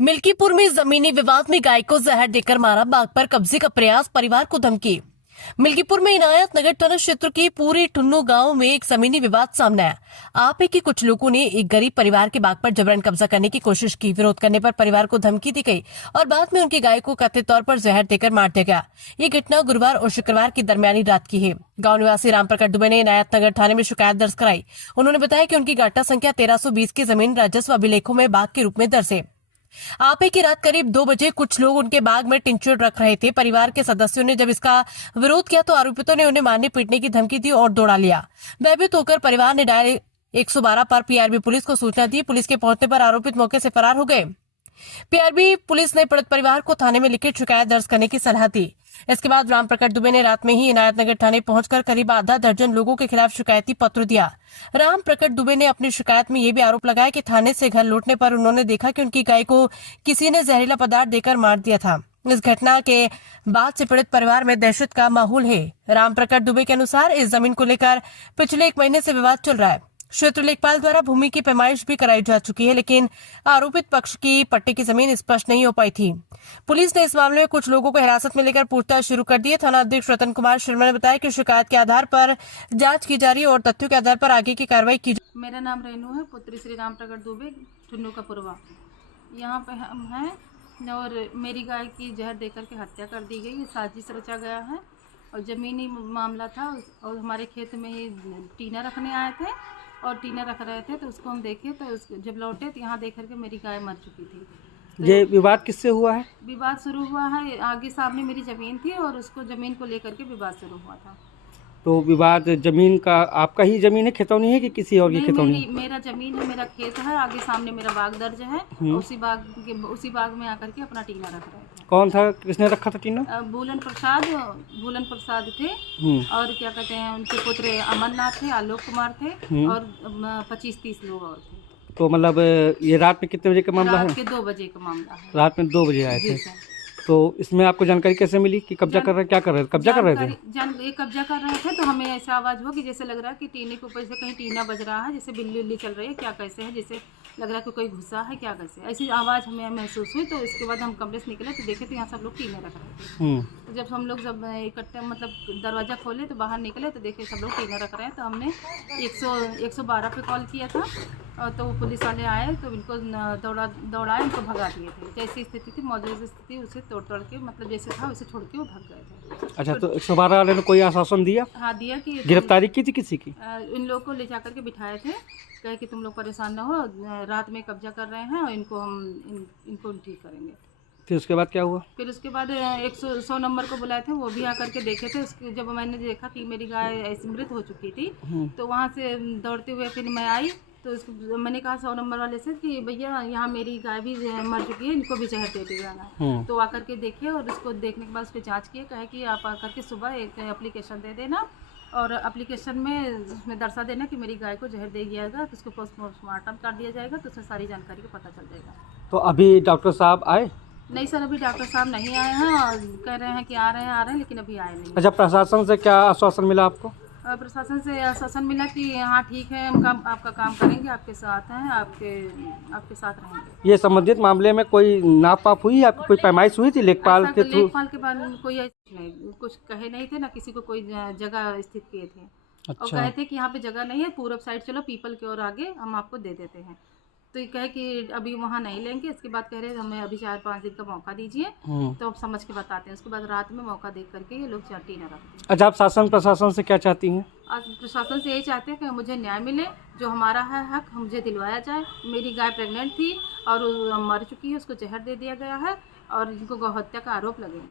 मिल्कीपुर में जमीनी विवाद में गाय को जहर देकर मारा, बाघ पर कब्जे का प्रयास, परिवार को धमकी। मिल्कीपुर में इनायत नगर थाना क्षेत्र के पूरे टुन्नू गांव में एक जमीनी विवाद सामने आया। आप है कि कुछ लोगों ने एक गरीब परिवार के बाग पर जबरन कब्जा करने की कोशिश की। विरोध करने पर परिवार को धमकी दी गई और बाद में उनकी गाय को कथित तौर पर जहर देकर मार दिया गया। ये घटना गुरुवार और शुक्रवार की दरमियानी रात की है। गांव निवासी राम प्रकट दुबे ने इनायत नगर थाने में शिकायत दर्ज कराई। उन्होंने बताया कि उनकी गाटा संख्या 1320 की जमीन राजस्व अभिलेखों में बाघ के रूप में दर्ज है। आपे की रात करीब 2 बजे कुछ लोग उनके बाग में टिंचर रख रहे थे। परिवार के सदस्यों ने जब इसका विरोध किया तो आरोपितों ने उन्हें मारने पीटने की धमकी दी और दौड़ा लिया। भयभीत होकर परिवार ने डायल 112 पर पीआरबी पुलिस को सूचना दी। पुलिस के पहुंचने पर आरोपित मौके से फरार हो गए। पीआरबी पुलिस ने पीड़ित परिवार को थाने में लिखित शिकायत दर्ज करने की सलाह दी। इसके बाद राम प्रकट दुबे ने रात में ही इनायत नगर थाने पहुंचकर करीब आधा दर्जन लोगों के खिलाफ शिकायती पत्र दिया। राम प्रकट दुबे ने अपनी शिकायत में ये भी आरोप लगाया कि थाने से घर लौटने पर उन्होंने देखा कि उनकी गाय को किसी ने जहरीला पदार्थ देकर मार दिया था। इस घटना के बाद से पीड़ित परिवार में दहशत का माहौल है। राम प्रकट दुबे के अनुसार इस जमीन को लेकर पिछले 1 महीने से विवाद चल रहा है। क्षेत्र लेखपाल द्वारा भूमि की पैमाइश भी कराई जा चुकी है, लेकिन आरोपित पक्ष की पट्टे की जमीन स्पष्ट नहीं हो पाई थी। पुलिस ने इस मामले में कुछ लोगों को हिरासत में लेकर पूछताछ शुरू कर दी है। थाना अध्यक्ष रतन कुमार शर्मा ने बताया कि शिकायत के आधार पर जांच की जा रही है और तथ्यों के आधार पर आगे की कार्रवाई की। मेरा नाम रेनू है, पुत्री श्री राम प्रकट दुबे, टुन्नू का पुरवा। यहाँ पे हम हैं और मेरी गाय की जहर देकर के हत्या कर दी गई। साजिश रचा गया है और ज़मीनी मामला था और हमारे खेत में ही टीना रखने आए थे और टीना रख रहे थे तो उसको हम देखे तो जब लौटे तो यहाँ देख करके मेरी गाय मर चुकी थी। तो ये विवाद किससे हुआ है? विवाद शुरू हुआ है, आगे सामने मेरी ज़मीन थी और उसको ज़मीन को लेकर के विवाद शुरू हुआ था। तो विवाद जमीन का, आपका ही जमीन है, खितौनी है कि किसी और की खितौनी? मेरा जमीन है, मेरा खेत है, आगे सामने मेरा बाग दर्ज है। उसी बाग में आकर के अपना टीना रख रहे थे। कौन था, किसने रखा था टीना? भूलन प्रसाद थे और क्या कहते हैं उनके पुत्र अमरनाथ थे, आलोक कुमार थे और 25-30 लोग और थे। तो मतलब ये रात में कितने बजे का मामला है? रात के 2 बजे का मामला है। रात में 2 बजे आए थे। तो इसमें आपको जानकारी कैसे मिली कि कब्जा कर रहे, क्या कर रहे थे? कब्जा कर रहे थे? कब्जा कर रहे थे तो हमें ऐसा आवाज़ हुआ कि जैसे लग रहा है कि टीने के ऊपर से कहीं टीना बज रहा है, जैसे बिल्ली उल्ली चल रही है, क्या कैसे है, जैसे लग रहा है कि कोई घुसा है, क्या कैसे, ऐसी आवाज़ हमें महसूस हुई। तो इसके बाद हम कमरे से निकले तो देखे तो यहाँ सब लोग टीने रख रहे थे। तो जब हम लोग जब इकट्ठे मतलब दरवाज़ा खोले तो बाहर निकले तो देखे सब लोग टीने रख रहे हैं। तो हमने 112 पे कॉल किया था और तो पुलिस वाले आए तो इनको दौड़ाए, इनको भगा दिए थे। जैसी स्थिति थी, मौजूदा स्थिति, उसे तोड़ के मतलब जैसे था उसे छोड़ के वो भाग गए थे। अच्छा, तो 112 वाले ने कोई आश्वासन दिया? हाँ, दिया कि गिरफ्तारी की थी किसी की? इन लोगों को ले जाकर के बिठाए थे, कहे कि तुम लोग परेशान ना हो, रात में कब्जा कर रहे हैं और इनको ठीक करेंगे। फिर उसके बाद क्या हुआ? फिर उसके बाद 100 नंबर को बुलाए थे, वो भी आकर के देखे थे। उसके जब मैंने देखा कि मेरी गाय ऐसी मृत हो चुकी थी तो वहाँ से दौड़ते हुए फिर मैं आई तो उसको मैंने कहा 100 नंबर वाले से कि भैया यहाँ मेरी गाय भी मर चुकी है, इनको भी जहर दे देना। तो आकर के देखे और उसको देखने के बाद उस पर जाँच किए, कहे कि आप आकर के सुबह एक एप्लीकेशन दे देना और एप्लीकेशन में उसमें दर्शा देना कि मेरी गाय को जहर दे दिया जाएगा तो उसको पोस्टमार्टम कर दिया जाएगा, तो उसमें सारी जानकारी का पता चल जाएगा। तो अभी डॉक्टर साहब आए? नहीं सर, अभी डॉक्टर साहब नहीं आए हैं और कह रहे हैं कि आ रहे हैं लेकिन अभी आए नहीं। अच्छा, प्रशासन से क्या आश्वासन मिला आपको? प्रशासन से आश्वासन मिला कि हाँ ठीक है, हम आपका काम करेंगे, आपके साथ हैं, आपके साथ रहेंगे। ये संबंधित मामले में कोई नाप हुई, आपकी कोई पैमाइश हुई थी लेखपाल के थ्रू? लेखपाल के बारे में कोई नहीं, कुछ कहे नहीं थे, ना किसी को कोई जगह स्थित किए थे। अच्छा। और कहे थे कि यहाँ पे जगह नहीं है, पूरब साइड चलो, पीपल के और आगे हम आपको दे देते हैं। तो ये कहे कि अभी वहाँ नहीं लेंगे। इसके बाद कह रहे हमें अभी 4-5 दिन का मौका दीजिए तो अब समझ के बताते हैं। उसके बाद रात में मौका देख करके ये लोग टीना रखते हैं। अच्छा, आप शासन प्रशासन से क्या चाहती हैं? आज प्रशासन से यही चाहते हैं कि मुझे न्याय मिले, जो हमारा है हक मुझे दिलवाया जाए। मेरी गाय प्रेग्नेंट थी और मर चुकी है, उसको जहर दे दिया गया है और इनको गौ हत्या का आरोप लगे।